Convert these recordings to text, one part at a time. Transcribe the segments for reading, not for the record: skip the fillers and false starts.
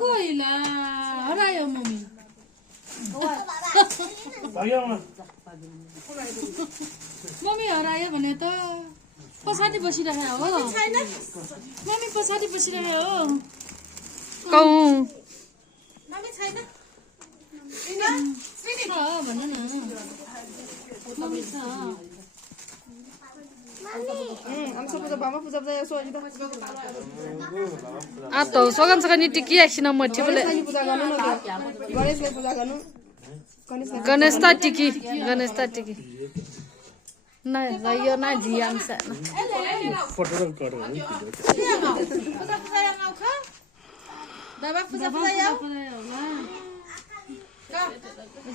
कोइला हरायो mummy mummy हरायो भने त पछाडि बसिरहेको हो मम्मी पछाडि बसिरहेको हो कौ मम्मी छैन भन्नु न मम्मी छ आतो सगन सगन टिकी एकछिन मोठी बोले गणेश ता टिकी नै ल यो ना जियाम सा फोटो करो बाबा पूजा याउ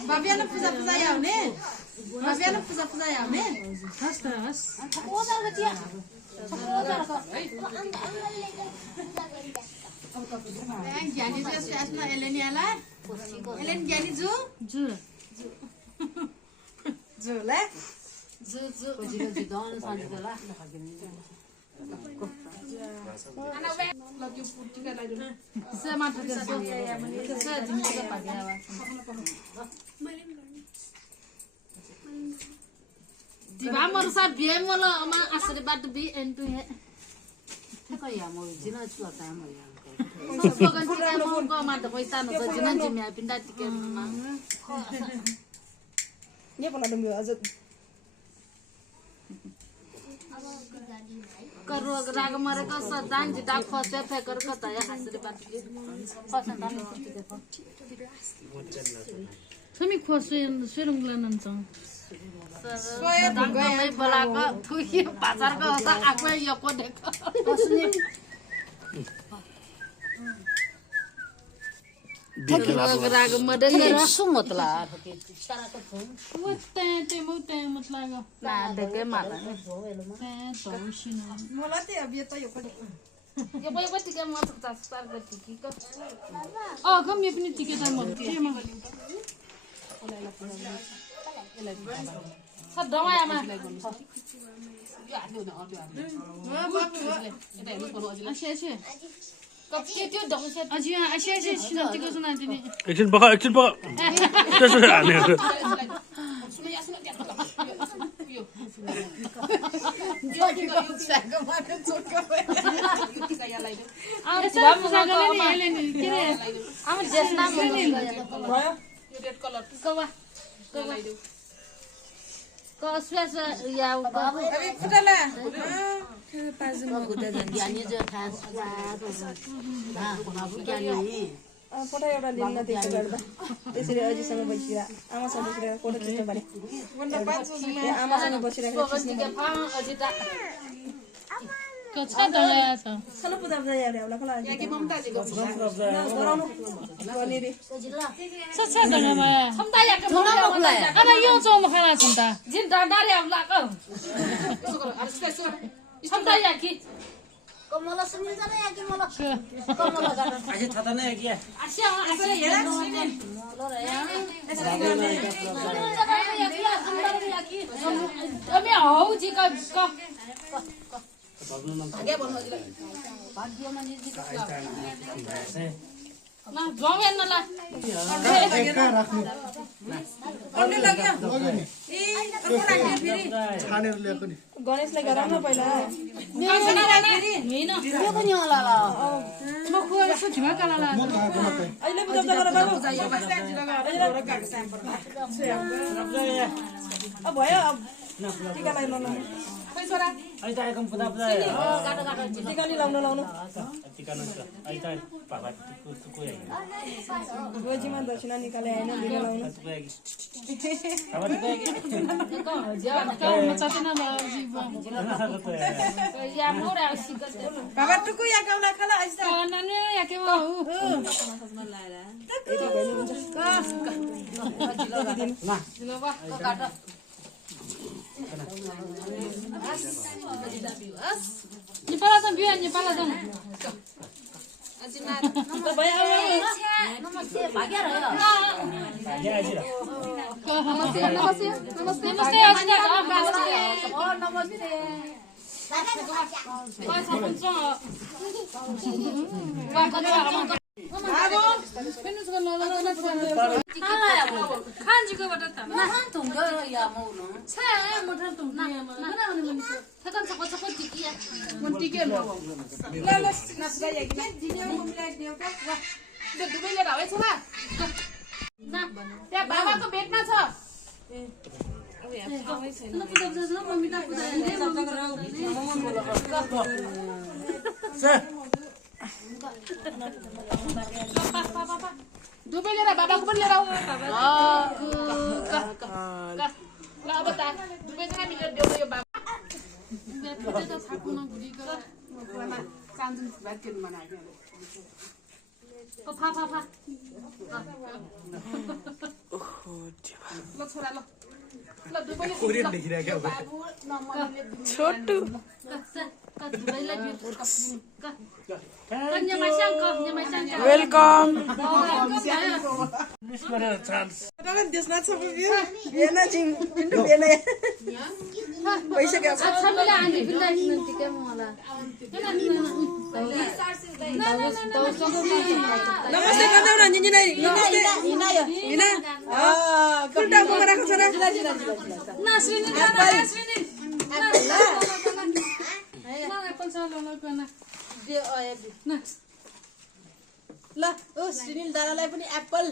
बाबियाले पूजा याउने बाबियाले पूजा याउने हस् त हस् ज्ञानी जो यसमा एलेनियाला एलेन ज्ञानी जो जु जो ले जु जु दन Sanjila ana we lagi putih kan lagi से मात्र के से तिमी के पाग्या दिबा मरु सा बिए मला अमा आशीर्वाद बि एन्टु हे kaya mo jina chua ta mo ya सगन टिका मको मा त पैसा न त जिना जिम्या पिन्डा टिके मा ये पला डम्बे अझ करो राग मरेको सदान जिता खसे फेकर कता या आशीर्वाद बि फसन दान टिके छमी खोसे सुरुङलन नन्छ सोय दंगमै बोलाको थुकी बाजारको त आक्मै यको देख राग मदन sumotla ते मतलब ना देखे माला ते तौसिन मलाई त अब यो त यो पनि यो पय पति के म त स्टार गति कि क कम यो पनि टिके त म केमा सदमायामा एकछिन पका त्यसो हाने कसुस या abi kudala ज्ञानी जो खास फोटो एउटा लिन त्यसो गर्दा त्यसरी अझैसँग बसिरा आमासँग बसिरहेको फोटो खिच्नु पर्यो आमासँग बसिरहेको कछा दया छ सानो पूजा यार होला खोला ki mamta ji go गराउनु गर्ने रे सच्चा दङमा क्षमता याके मोला अन यो चोम खाना छन्ता जिन डाडारे आउला क क्षमता याकी कमला सुनि जाने या ki मला कमला गाना अझै थाहा नै के आसिया हेरा अमे हौ जी का आगे बोल्नु जी भाग्यमा निर्जित ना गवेन न ला अन्ने लाग्यो ए कस्तो लाग्यो फेरि छानेर ल्याएको नि गणेशलाई गराउन पहिला हैन यो पनि होला ल म खोएर सुझिमा काला ला अहिले पूजा गरेर बाबु अब भयो अब टिका लगाउन लाउनु खै छोरा अहिले त आएको पुदा गाडो गाडो टिका नि लाउन लाउनु टिका नन्छ अहिले त बाबा तुको आइ गोजीमा दक्षिणा निकाले हैन टिका लाउनु बाबा तुको म चाहते न जीवा या मोरा सिकत बाबा टुकु या काउला खाला आइसा नानी याके म हौ जिलोबा काटा नेपाल त बिहा नेपाल त अजिना नमस्ते भाग्य रह्यो नमस्ते नमस्ते अजिना नमस्ते ओ नमस्ते खान्जीकोबाट बाबाको बेटमा छ दुबई लिएर बाबाको पनि लिएर आऊ ल अब त दुबईसँग मिलेर देऊ यो बाबा त फाकुन घुरीको चान्जुन भात खेल्नु बनाएको फा फा फा ल छोरा ल दुबईले कोरियन देखिरहेको बाबु नमनले छोटु वेलकम नमस्ते गर्दै न निनी नै कुर्ता बोकेर छ र नास्रिनी ल ओ श्रीनिल दादालाई पनि एप्पल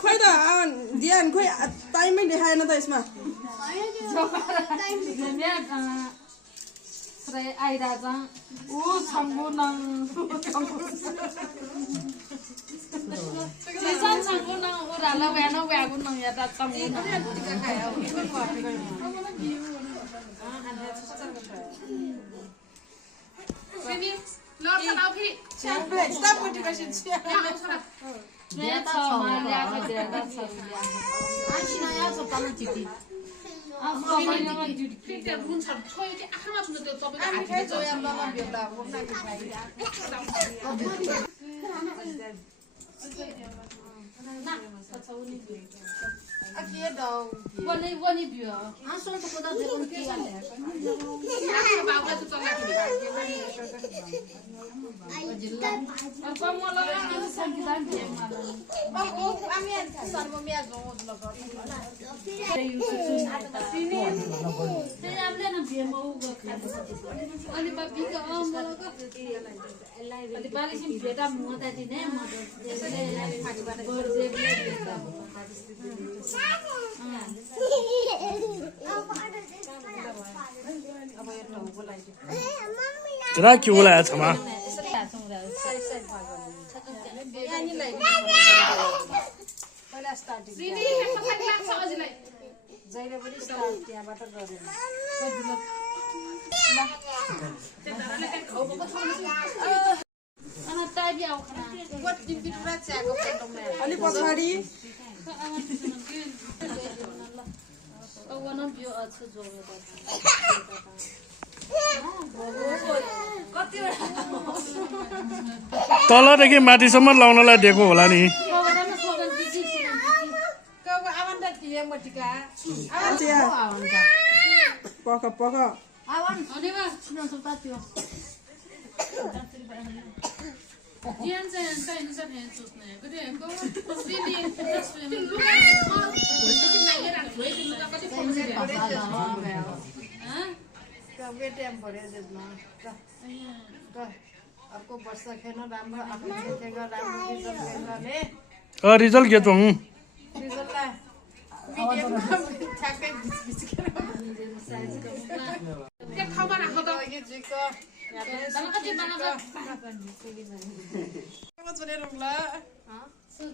खोइ त ध्यान खोइ टाइमै देखाएन त यसमा आइरहेछ ऊ छङ्गु नङ छङ्गु नङ उराला भ्यान भ्यागु नङ यता छङ्गु राखी बोलाया छ मा अलि पछाडि तलदेखि माथिसम्म लाउनलाई दिएको होला नि पक पक अर्को वर्ष खेल्नु राम्रो आफ्नो क्षेत्रको राम्रो रिजल्ट गर्नाले रिजल्ट के त रिजल्टलाई मिडियममा ठ्याक्कै बिचबिचकेर त्यो ठाउँमा राख्नु त जिको Vamos poner un la.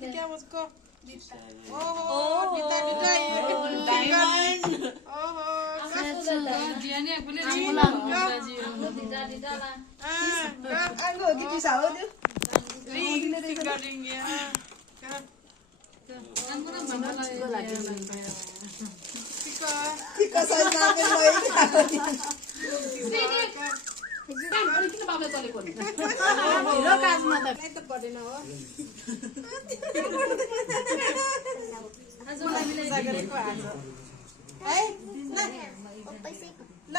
¿Qué vamos con? Oh, dita. जियाने बोले आगो दिदी साउ दियो Ring ya. टिका साइ नामे लइ अनि किन बाबा चलेको नि Mira काजमा त नै त परेन हो. मलाई मिलाइ गरेको आज. है ल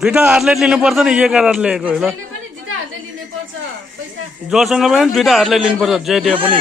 दुईटा हातले लिनुपर्छ नि एक हातले लिएको ल पनि दिदाहरूले लिने पर्छ पैसा जोसँग पनि दुईटा हातले लिनुपर्छ जे दिए पनि